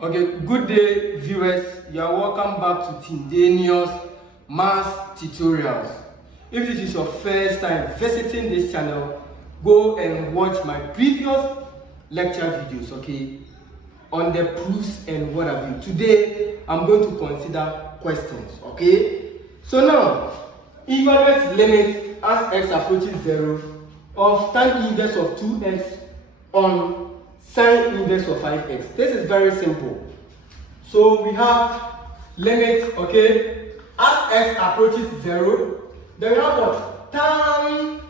Okay, good day viewers. You are welcome back to Tindanious Math Tutorials. If this is your first time visiting this channel, go and watch my previous lecture videos, okay, on the proofs and what have you. Today, I'm going to consider questions, okay? So now, evaluate limit as x approaches 0 of tan inverse of 2x on sine inverse of 5x. This is very simple. So we have limit, okay, as x approaches 0, then we have what? Tan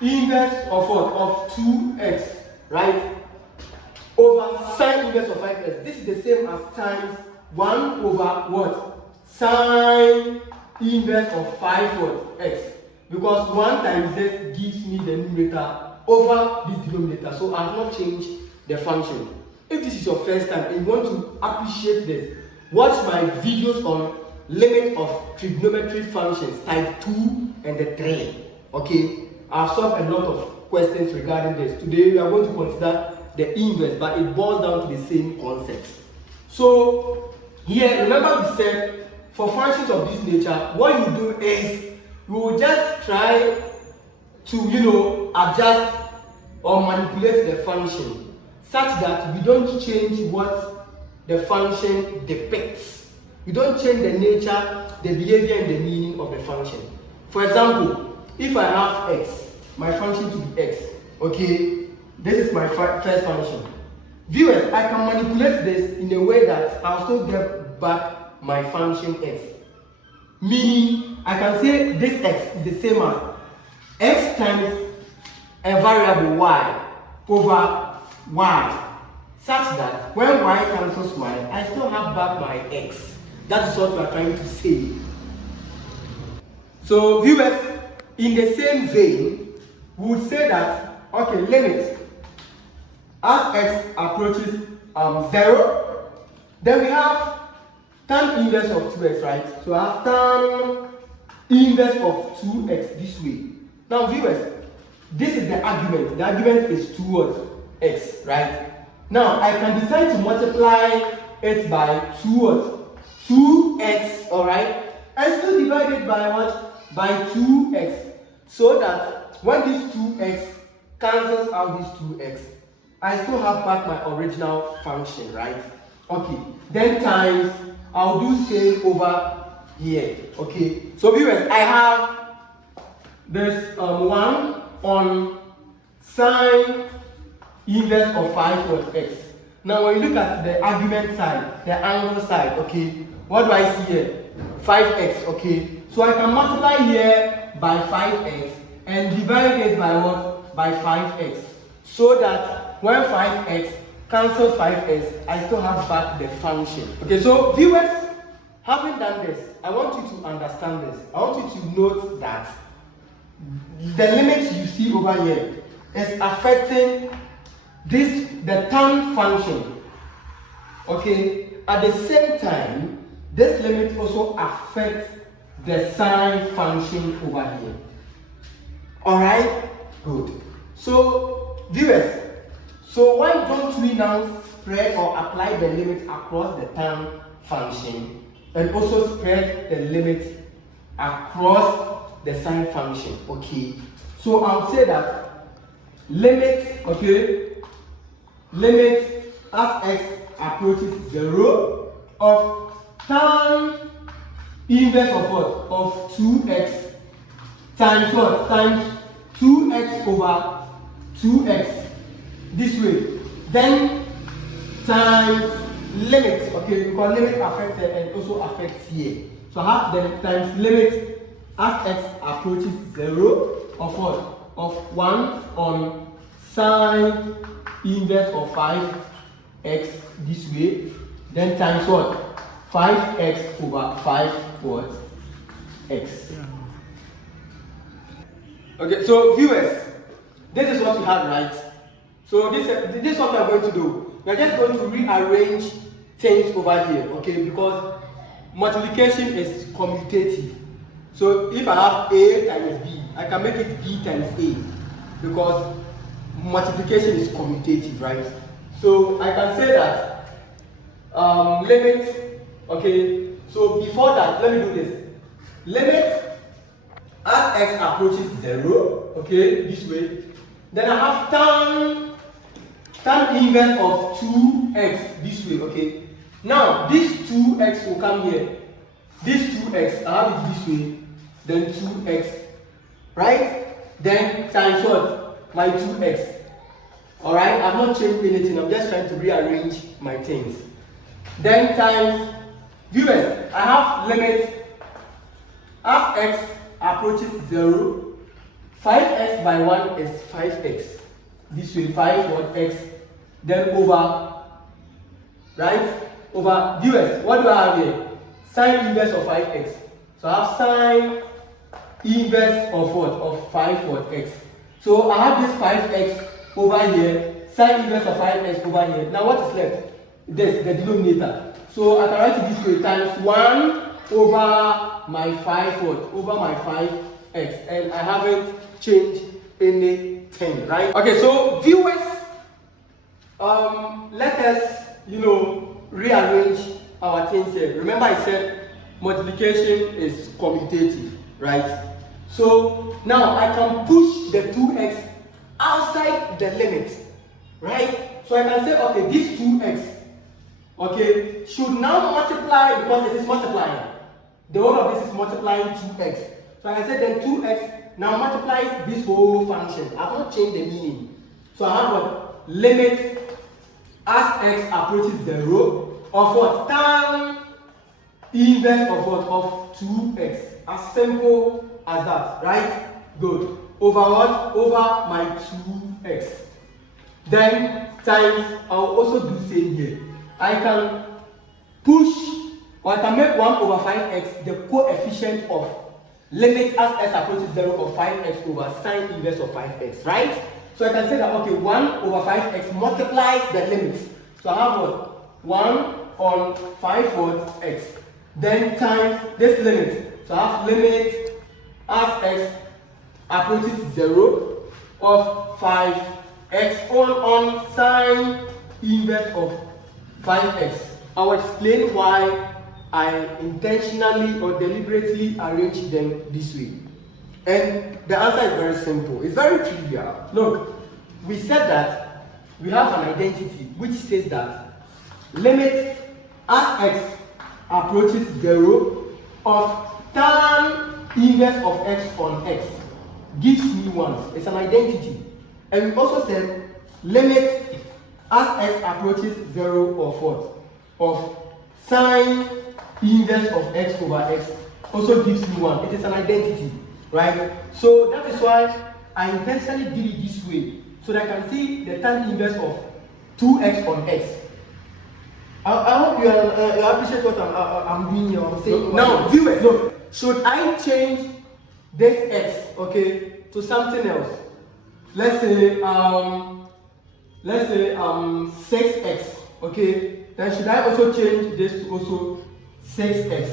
inverse of what? Of 2x, right? Over sine inverse of 5x. This is the same as times 1 over what? Sine inverse of 5 what? X. Because 1 times this gives me the numerator over this denominator. So I have not changed the function. If this is your first time and you want to appreciate this, watch my videos on limit of trigonometric functions type 2 and the 3. Okay, I've solved a lot of questions regarding this. Today we are going to consider the inverse, but it boils down to the same concept. So here, remember we said for functions of this nature, what you do is you will just try to adjust or manipulate the function such that we don't change what the function depicts. We don't change the nature, the behavior, and the meaning of the function. For example, if I have x, my function to be x, okay, this is my first function. Viewers, I can manipulate this in a way that I'll still get back my function x. Meaning, I can say this x is the same as x times a variable y over y, such that when y cancels y, I still have back my x. That is what we are trying to say. So viewers, in the same vein, we would say that, okay, limit as x approaches 0, then we have tan inverse of 2x, right? So I have tan inverse of 2x this way. Now viewers, this is the argument. The argument is towards x, right? Now I can decide to multiply it by 2x, alright? And still divide it by what? By 2x. So that when this 2x cancels out this 2x, I still have back my original function, right? Okay. Then times, I'll do same over here. Okay. So viewers, I have this 1 on sine inverse of 5 of x. Now when you look at the argument side, the angle side, okay, what do I see here? 5x, okay. So I can multiply here by 5x and divide it by what? By 5x. So that when 5x cancels 5x, I still have back the function. Okay, so viewers, having done this, I want you to understand this. I want you to note that the limit you see over here is affecting the tan function. Okay, at the same time, this limit also affects the sine function over here. Alright, good. So viewers, so why don't we now spread or apply the limit across the tan function and also spread the limit across the sine function? Okay, so I'll say that limit, okay, limit as x approaches 0 of tan inverse of what? Of 2x times what? Times 2x over 2x this way. Then times limit, okay, because limit affects it and also affects here. So I have then times limit as x approaches 0 of what? Of 1 on sine inverse of 5x this way. Then times what? 5x over 5 what? X. Okay, so viewers, this is what we have, right? So this is what we are going to do. We are just going to rearrange things over here, okay? Because multiplication is commutative. So if I have a times b, I can make it b times a, because multiplication is commutative, right? So I can say that limit, okay, so before that, let me do this. Limit as x approaches 0, okay, this way. Then I have tan inverse of 2x this way, okay. Now, this 2x will come here. This 2x, I have it this way, then 2x, right? Then times what? My 2x. Alright, I've not changed anything, I'm just trying to rearrange my things. Then times, viewers, I have limit as x approaches 0, 5x by 1 is 5x. This way, 5 what x, then over, right? Over, viewers, what do I have here? Sine inverse of 5x. So I have sine inverse of what? Of 5 what x. So I have this 5x over here, sine inverse of 5x over here. Now what is left? This, the denominator. So I can write it this way, times 1 over my 5 what? Over my 5x. And I haven't changed anything, right? Okay, so viewers, let us, rearrange our things here. Remember I said multiplication is commutative, right? So now I can push the 2x outside the limit, right? So I can say, okay, this 2x, okay, should now multiply, because this is multiplying. The whole of this is multiplying 2x. So I can say then 2x now multiplies this whole function. I have not changed the meaning. So I have what? Limit as x approaches 0 of what? Tan inverse of what? Of 2x. As simple as that, right? Good. Over what? Over my 2x. Then times, I'll also do same here. I can push, or I can make 1 over 5x the coefficient of limit as x approaches 0 of 5x over sine inverse of 5x, right? So I can say that, okay, 1 over 5x multiplies the limit. So I have what? 1 on 5 what? X. Then times this limit. So I have limit as x approaches 0 of 5x on sine inverse of 5x. I will explain why I intentionally or deliberately arrange them this way. And the answer is very simple. It's very trivial. Look, we said that we have an identity which says that limit as x approaches 0 of tan inverse of x on x gives me 1. It's an identity. And we also said limit as x approaches 0 of what? Of sine inverse of x over x also gives me 1. It is an identity, right? So that is why I intentionally did it this way, so that I can see the tan inverse of 2x on x. I hope you appreciate what I'm doing here. I'm saying. Now, viewers, look, should I change this x, okay, to something else? Let's say 6x, okay? Then should I also change this to also 6x?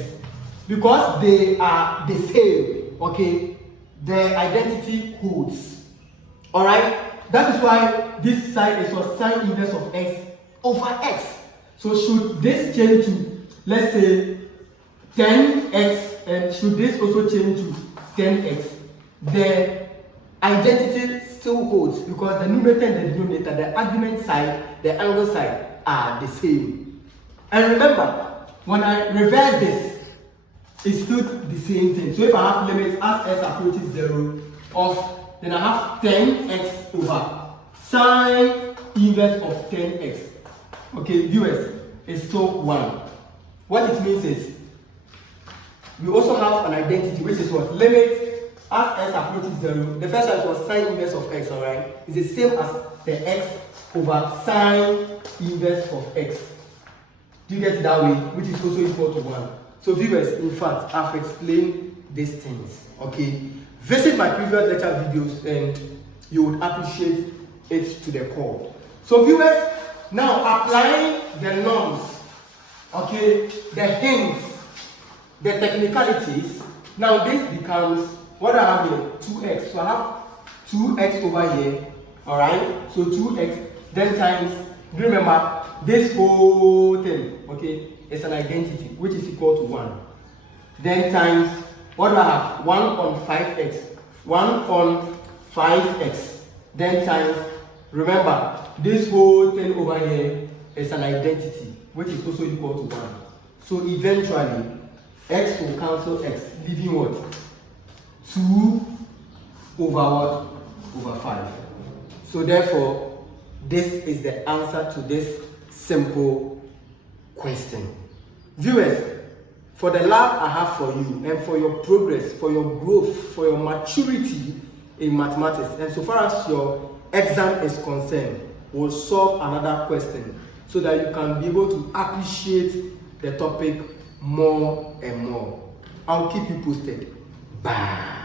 Because they are the same, okay? Their identity holds. Alright? That is why this side is your sine inverse of x over x. So should this change to, let's say, 10x, and should this also change to 10x, the identity still holds, because the numerator and the denominator, the argument side, the angle side are the same. And remember, when I reverse this, it's still the same thing. So if I have limits as x approaches 0 of, then I have 10x over sine inverse of 10x. Okay, viewers, it's still 1. What it means is, we also have an identity which is what? Limit as x approaches 0. The first one was sine inverse of x, alright? It's the same as the x over sine inverse of x. Do you get it that way? Which is also equal to 1. So viewers, in fact, I've explained these things, okay? Visit my previous lecture videos and you would appreciate it to the core. So viewers, now applying the norms, okay, the hints, the technicalities, now this becomes, what I have here, 2x. So I have 2x over here, alright? So 2x, then times Do you remember this whole thing, okay, is an identity which is equal to 1. Then times, what do I have? 1 on 5x. 1 on 5x. Then times, remember, this whole thing over here is an identity which is also equal to 1. So eventually, x will cancel x, leaving what? 2 over what? Over 5. So therefore, this is the answer to this simple question. Viewers, for the love I have for you and for your progress, for your growth, for your maturity in mathematics, and so far as your exam is concerned, we'll solve another question so that you can be able to appreciate the topic more and more. I'll keep you posted. Bye.